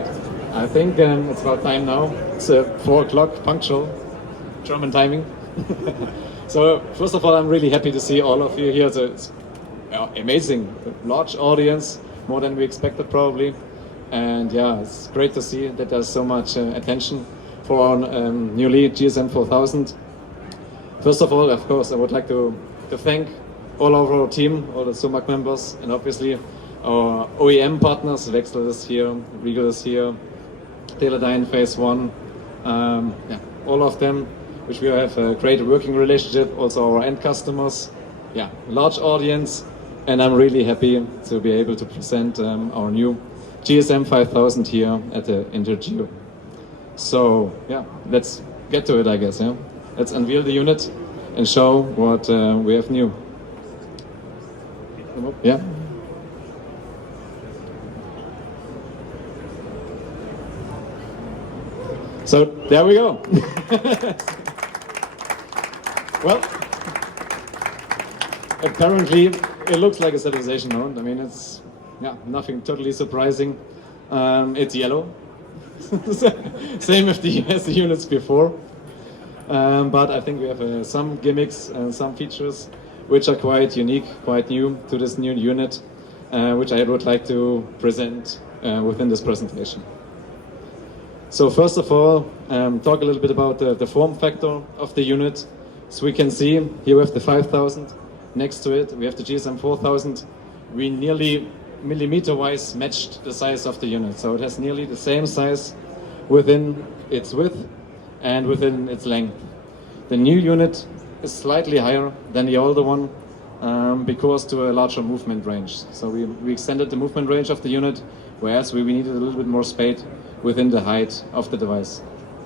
right. I think it's about time now. It's 4 o'clock punctual, German timing. So first of all, I'm really happy to see all of you here. It's amazing, large audience, more than we expected probably. And yeah, it's great to see that there's so much attention for our newly GSM 4000. First of all, of course, I would like to thank all of our team, all the SOMAG members, and obviously our OEM partners. Wechsel is here, Regal is here, Teledyne Phase 1, all of them, which we have a great working relationship. Also our end customers, large audience, and I'm really happy to be able to present our new GSM 5000 here at the Intergeo. So let's get to it, I guess. Let's unveil the unit and show what we have new. So there we go. Well, apparently it looks like a stabilization mount. I mean, it's nothing totally surprising. It's yellow, same as the units before. But I think we have some gimmicks and some features which are quite unique, quite new to this new unit, which I would like to present within this presentation. So first of all, talk a little bit about the form factor of the unit. So we can see here we have the 5000. Next to it, we have the GSM 4000. We nearly millimeter-wise matched the size of the unit. So it has nearly the same size within its width and within its length. The new unit is slightly higher than the older one because to a larger movement range. So we extended the movement range of the unit, whereas we needed a little bit more space within the height of the device.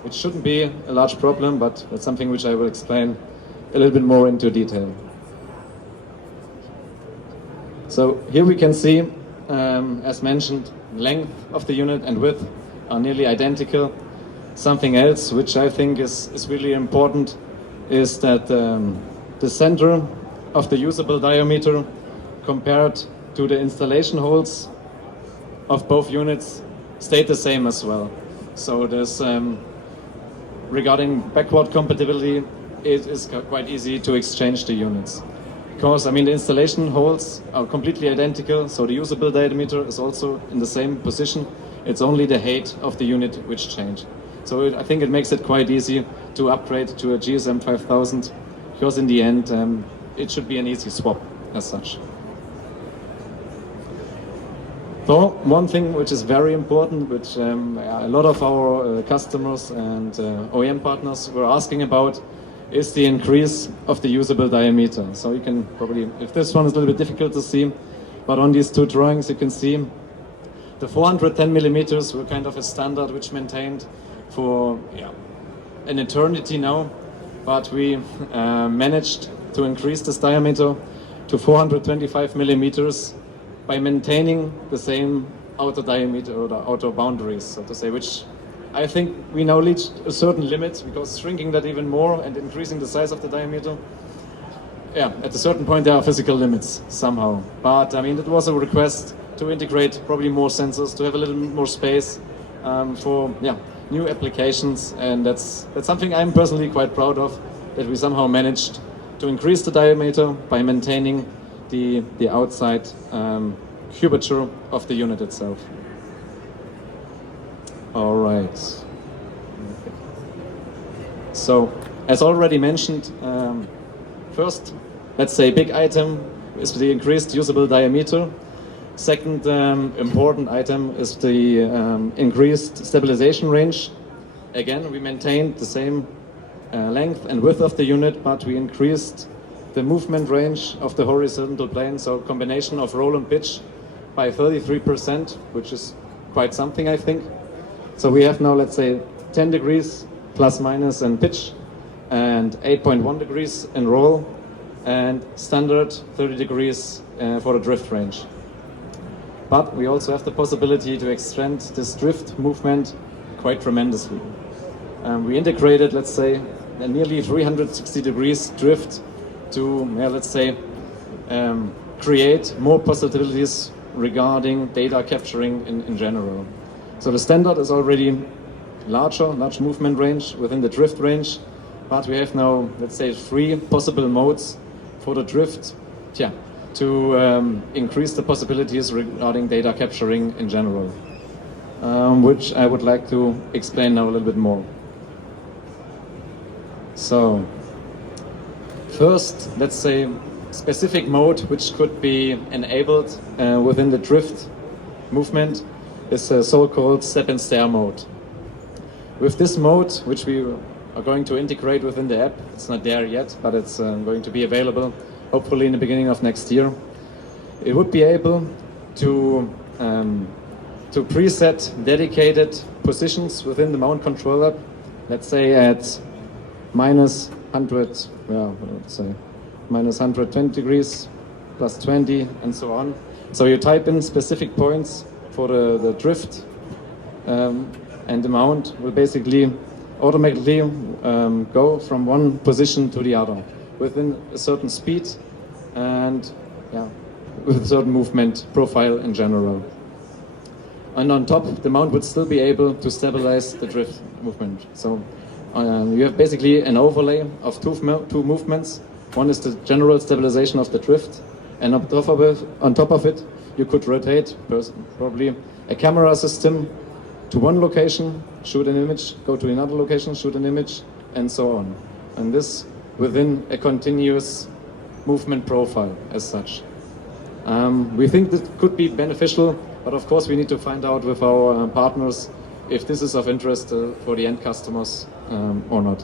It shouldn't be a large problem, but that's something which I will explain a little bit more into detail. So here we can see, as mentioned, length of the unit and width are nearly identical. Something else which I think is really important is that the center of the usable diameter compared to the installation holes of both units stayed the same as well. So there's regarding backward compatibility, it is quite easy to exchange the units. Because the installation holes are completely identical, so the usable diameter is also in the same position. It's only the height of the unit which changed. So I think it makes it quite easy to upgrade to a GSM 5000, because in the end it should be an easy swap as such. So one thing which is very important, which a lot of our customers and OEM partners were asking about, is the increase of the usable diameter. So you can probably, if this one is a little bit difficult to see, but on these two drawings you can see the 410 millimeters were kind of a standard which maintained for an eternity now, but we managed to increase this diameter to 425 millimeters by maintaining the same outer diameter or the outer boundaries, so to say, which I think we now reached a certain limit, because shrinking that even more and increasing the size of the diameter, at a certain point there are physical limits somehow. But it was a request to integrate probably more sensors, to have a little more space for new applications, and that's something I'm personally quite proud of, that we somehow managed to increase the diameter by maintaining the outside curvature of the unit itself. All right. So, as already mentioned, first, let's say big item is the increased usable diameter. Second important item is the increased stabilization range. Again, we maintained the same length and width of the unit, but we increased the movement range of the horizontal plane, so combination of roll and pitch, by 33%, which is quite something, I think. So we have now, let's say, 10 degrees plus minus in pitch and 8.1 degrees in roll, and standard 30 degrees for the drift range. But we also have the possibility to extend this drift movement quite tremendously. We integrated, let's say, a nearly 360 degrees drift to, let's say, create more possibilities regarding data capturing in general. So the standard is already large movement range within the drift range, but we have now, let's say, 3 possible modes for the drift, to increase the possibilities regarding data capturing in general, which I would like to explain now a little bit more. So, first, let's say, specific mode which could be enabled within the drift movement is a so-called step and stare mode. With this mode, which we are going to integrate within the app, it's not there yet, but it's going to be available hopefully in the beginning of next year. It would be able to preset dedicated positions within the mount controller, let's say at minus 100, let's say minus 120 degrees, plus 20, and so on. So you type in specific points for the drift, and the mount will basically automatically go from one position to the other within a certain speed and with a certain movement profile in general. And on top, the mount would still be able to stabilize the drift movement. So you have basically an overlay of two movements. One is the general stabilization of the drift, and on top of it, you could rotate probably a camera system to one location, shoot an image, go to another location, shoot an image, and so on. And this within a continuous movement profile as such. We think this could be beneficial, but of course we need to find out with our partners if this is of interest for the end customers or not.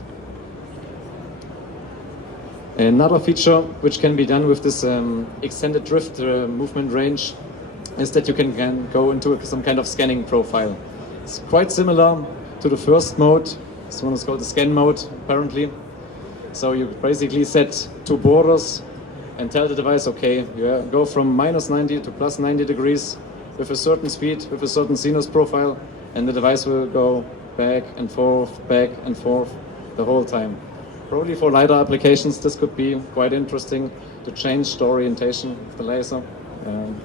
Another feature which can be done with this extended drift movement range is that you can go into some kind of scanning profile. It's quite similar to the first mode. This one is called the scan mode apparently. So you basically set 2 borders and tell the device, okay, you go from minus 90 to plus 90 degrees with a certain speed, with a certain sinus profile, and the device will go back and forth the whole time. Probably for LiDAR applications, this could be quite interesting to change the orientation of the laser and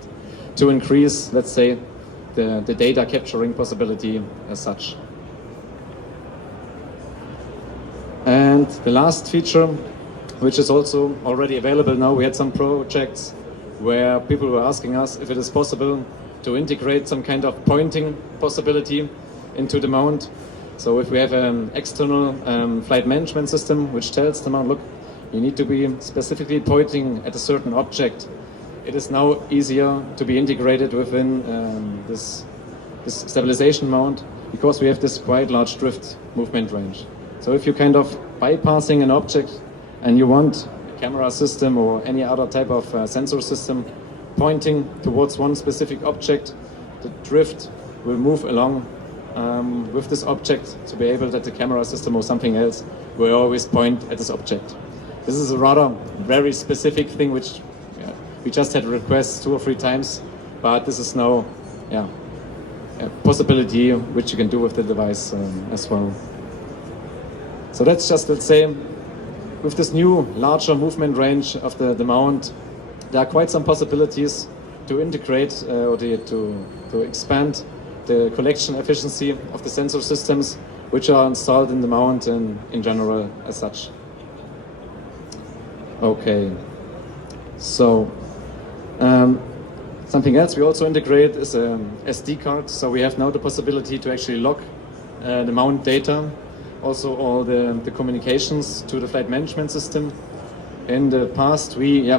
to increase, let's say, the data capturing possibility as such. And the last feature, which is also already available now, we had some projects where people were asking us if it is possible to integrate some kind of pointing possibility into the mount. So if we have an external flight management system which tells the mount, look, you need to be specifically pointing at a certain object, it is now easier to be integrated within this stabilization mount because we have this quite large drift movement range. So if you're kind of bypassing an object and you want a camera system or any other type of sensor system pointing towards one specific object, the drift will move along with this object to be able that the camera system or something else will always point at this object. This is a rather very specific thing which we just had requests 2 or 3 times, but this is now a possibility which you can do with the device as well. So that's just, let's say, with this new larger movement range of the mount, there are quite some possibilities to integrate or to expand the collection efficiency of the sensor systems which are installed in the mount and in general as such. Okay, so something else we also integrate is a SD card. So we have now the possibility to actually log the mount data, also all the communications to the flight management system. In the past,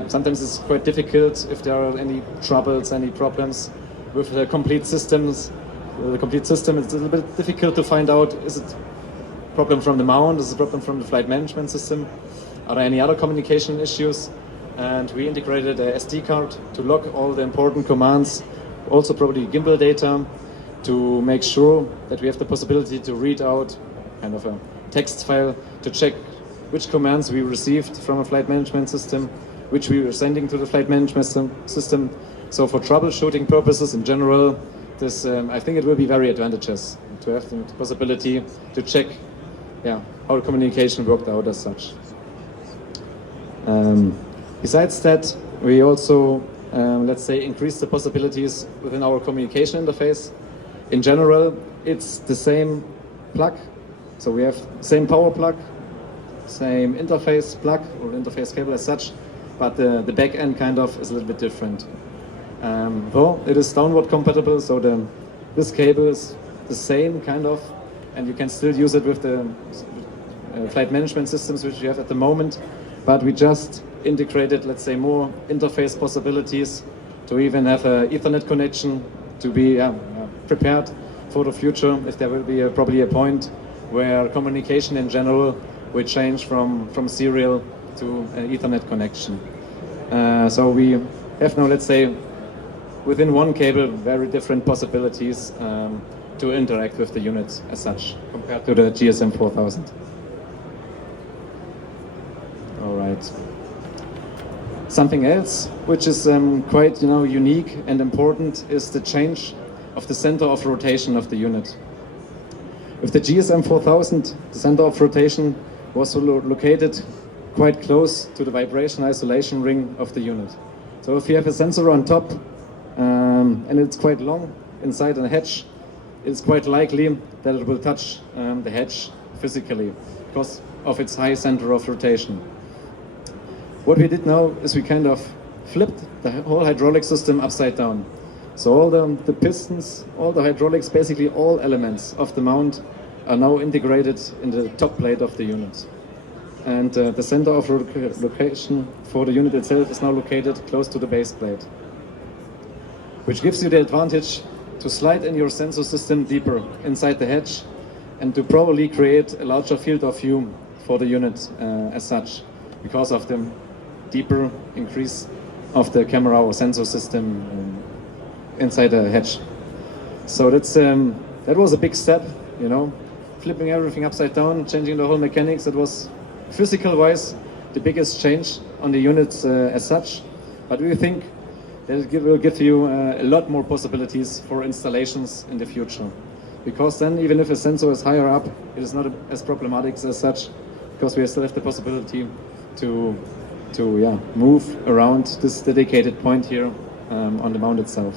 sometimes it's quite difficult if there are any troubles, any problems with the complete systems. The complete system, it's a little bit difficult to find out, is it a problem from the mount, is it a problem from the flight management system? Are there any other communication issues? And we integrated a SD card to log all the important commands, also probably gimbal data, to make sure that we have the possibility to read out kind of a text file to check which commands we received from a flight management system, which we were sending to the flight management system. So for troubleshooting purposes in general, this I think it will be very advantageous to have the possibility to check how the communication worked out as such. Besides that, we also, let's say, increase the possibilities within our communication interface. In general, it's the same plug. So we have same power plug, same interface plug or interface cable as such, but the back end kind of is a little bit different. Though it is downward compatible, so this cable is the same kind of, and you can still use it with the flight management systems which you have at the moment, but we just integrated, let's say, more interface possibilities to even have an Ethernet connection to be prepared for the future if there will be probably a point where communication in general will change from serial to an Ethernet connection. So we have now, let's say, within one cable, very different possibilities to interact with the unit as such compared to the GSM 4000. All right. Something else which is quite unique and important is the change of the center of rotation of the unit. With the GSM 4000, the center of rotation was located quite close to the vibration isolation ring of the unit. So if you have a sensor on top and it's quite long inside a hatch, it's quite likely that it will touch the hatch physically because of its high center of rotation. What we did now is we kind of flipped the whole hydraulic system upside down. So all the pistons, all the hydraulics, basically all elements of the mount are now integrated in the top plate of the unit. And the center of location for the unit itself is now located close to the base plate, which gives you the advantage to slide in your sensor system deeper inside the hatch and to probably create a larger field of view for the unit as such, because of the deeper increase of the camera or sensor system inside the hatch. So that was a big step, flipping everything upside down, changing the whole mechanics. That was physical-wise the biggest change on the units as such. But we think that it will give you a lot more possibilities for installations in the future. Because then, even if a sensor is higher up, it is not as problematic as such, because we still have the possibility to move around this dedicated point here on the mount itself.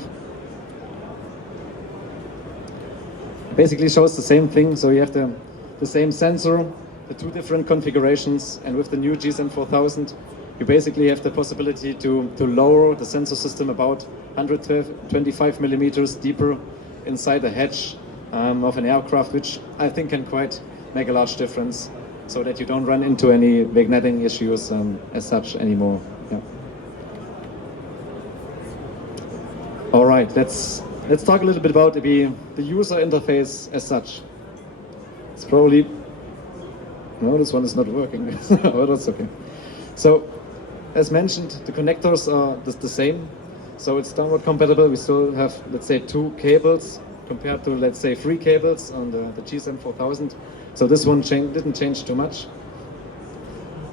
Basically shows the same thing. So you have the same sensor, the two different configurations, and with the new GSM 4000, you basically have the possibility to lower the sensor system about 125 millimeters deeper inside the hatch of an aircraft, which I think can quite make a large difference, so that you don't run into any magnetic issues as such anymore. Yeah. All right, let's talk a little bit about the user interface as such. It's probably, no, this one is not working. Oh, that's okay. So, as mentioned, the connectors are the same. So it's downward compatible. We still have, let's say, 2 cables compared to, let's say, 3 cables on the GSM 4000. So this one didn't change too much.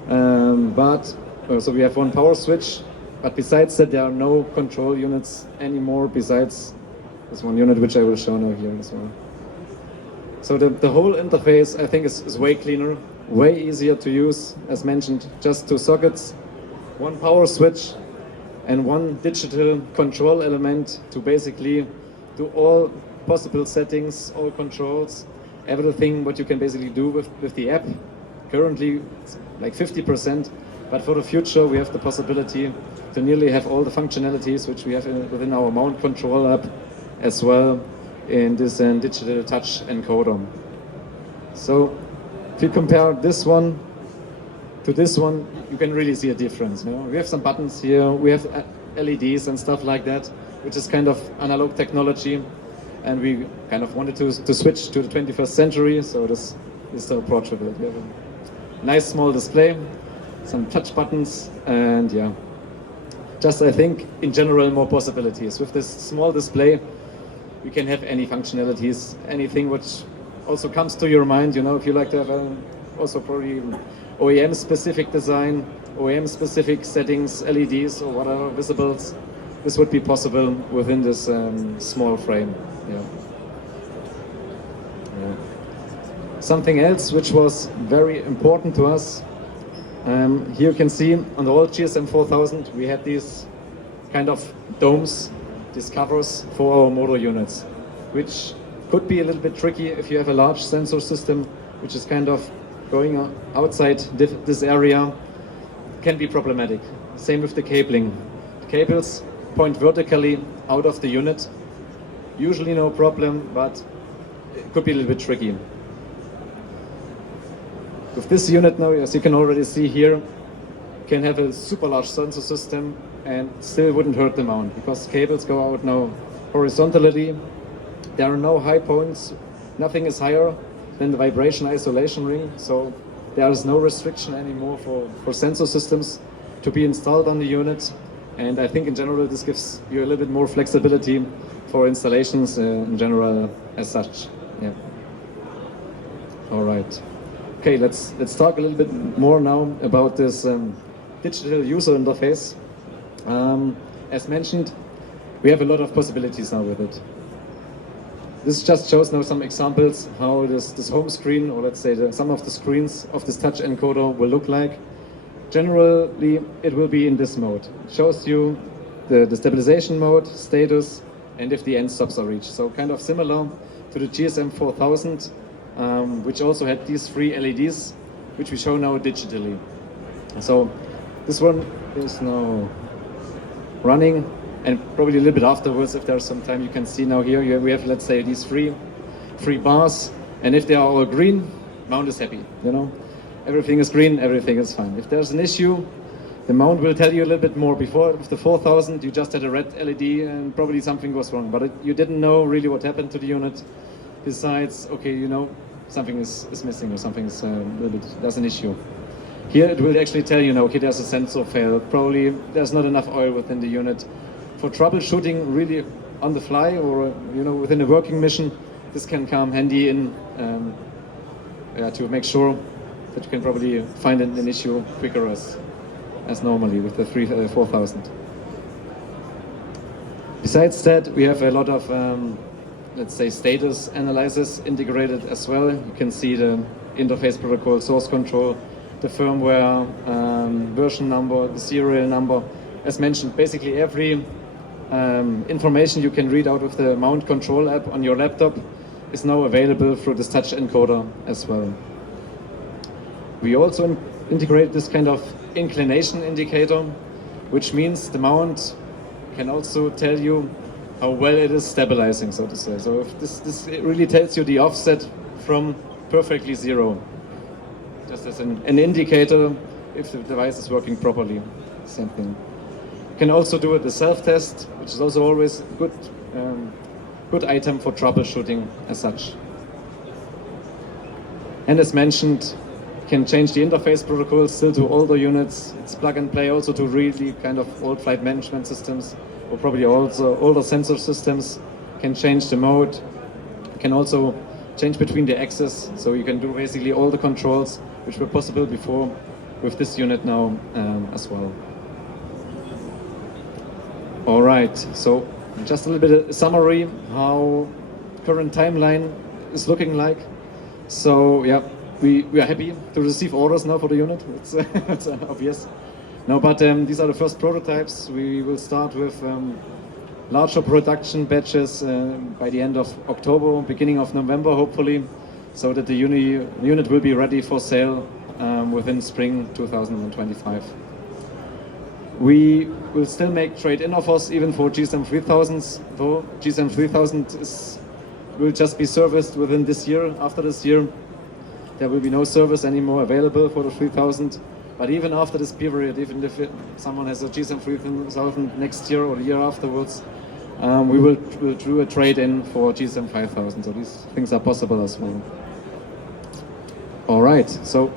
So we have one power switch, but besides that, there are no control units anymore besides this one unit, which I will show now here as well. So the whole interface, I think, is way cleaner, way easier to use. As mentioned, just 2 sockets, 1 power switch, and 1 digital control element to basically do all possible settings, all controls, everything what you can basically do with the app. Currently, it's like 50%, but for the future, we have the possibility to nearly have all the functionalities which we have within our mount control app as well in this digital touch encoder. So if you compare this one to this one, you can really see a difference. We have some buttons here, we have LEDs and stuff like that, which is kind of analog technology, and we kind of wanted to switch to the 21st century, so this is the approach of it. We have a nice small display, some touch buttons, and yeah, just I think in general more possibilities. With this small display, you can have any functionalities, anything which also comes to your mind. If you like to have also probably OEM specific design, OEM specific settings, LEDs or whatever, visibles, this would be possible within this small frame. Yeah. Something else which was very important to us, here you can see on the old GSM 4000 we had these kind of domes, these covers for our motor units, which Could be a little bit tricky if you have a large sensor system, which is kind of going outside this area. Can be problematic. Same with the cabling. The cables point vertically out of the unit. Usually no problem, but it could be a little bit tricky. With this unit now, as you can already see here, can have a super large sensor system and still wouldn't hurt the mount because cables go out now horizontally. There are no high points, nothing is higher than the vibration isolation ring, so there is no restriction anymore for sensor systems to be installed on the unit. And I think in general this gives you a little bit more flexibility for installations in general as such. Yeah. All right. Okay, let's talk a little bit more now about this digital user interface. As mentioned, we have a lot of possibilities now with it. This just shows now some examples how this home screen, or let's say some of the screens of this touch encoder will look like. Generally, it will be in this mode. It shows you the stabilization mode, status, and if the end stops are reached. So kind of similar to the GSM 4000, which also had these 3 LEDs, which we show now digitally. So this one is now running, and probably a little bit afterwards, if there's some time, you can see now here we have, let's say, these three bars, and if they are all green, mount is happy, you know. Everything is green, everything is fine. If there's an issue, the mount will tell you a little bit more. Before, with the 4000, you just had a red LED and probably something was wrong, but you didn't know really what happened to the unit. Besides, okay, you know, something is missing or something's a little bit, there's an issue. Here it will actually tell you, now, okay, there's a sensor fail. Probably there's not enough oil within the unit. For troubleshooting really on the fly or, you know, within a working mission, this can come handy in to make sure that you can probably find an issue quicker as normally with the 4000. Besides that, we have a lot of, let's say, status analysis integrated as well. You can see the interface protocol, source control, the firmware, version number, the serial number. As mentioned, basically every information you can read out of the mount control app on your laptop is now available through this touch encoder as well. We also integrate this kind of inclination indicator, which means the mount can also tell you how well it is stabilizing, so to say. So if this it really tells you the offset from perfectly zero, just as an indicator if the device is working properly. Same thing. You can also do the self-test, which is also always a good item for troubleshooting as such. And as mentioned, you can change the interface protocol still to older units. It's plug and play also to really kind of old flight management systems, or probably also older sensor systems. You can change the mode. You can also change between the axes, so you can do basically all the controls which were possible before with this unit now as well. All right, so just a little bit of summary how current timeline is looking like. So yeah, we are happy to receive orders now for the unit. It's obvious. No, but these are the first prototypes. We will start with larger production batches by the end of October, beginning of November, hopefully, so that the unit will be ready for sale within spring 2025. We will still make trade-in offers even for GSM 3000s, though GSM 3000 will just be serviced within this year. After this year, there will be no service anymore available for the 3000. But even after this period, even if someone has a GSM 3000 next year or the year afterwards, we will do a trade-in for GSM 5000. So these things are possible as well. All right, so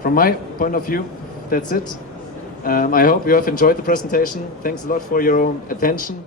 from my point of view, that's it. I hope you have enjoyed the presentation. Thanks a lot for your attention.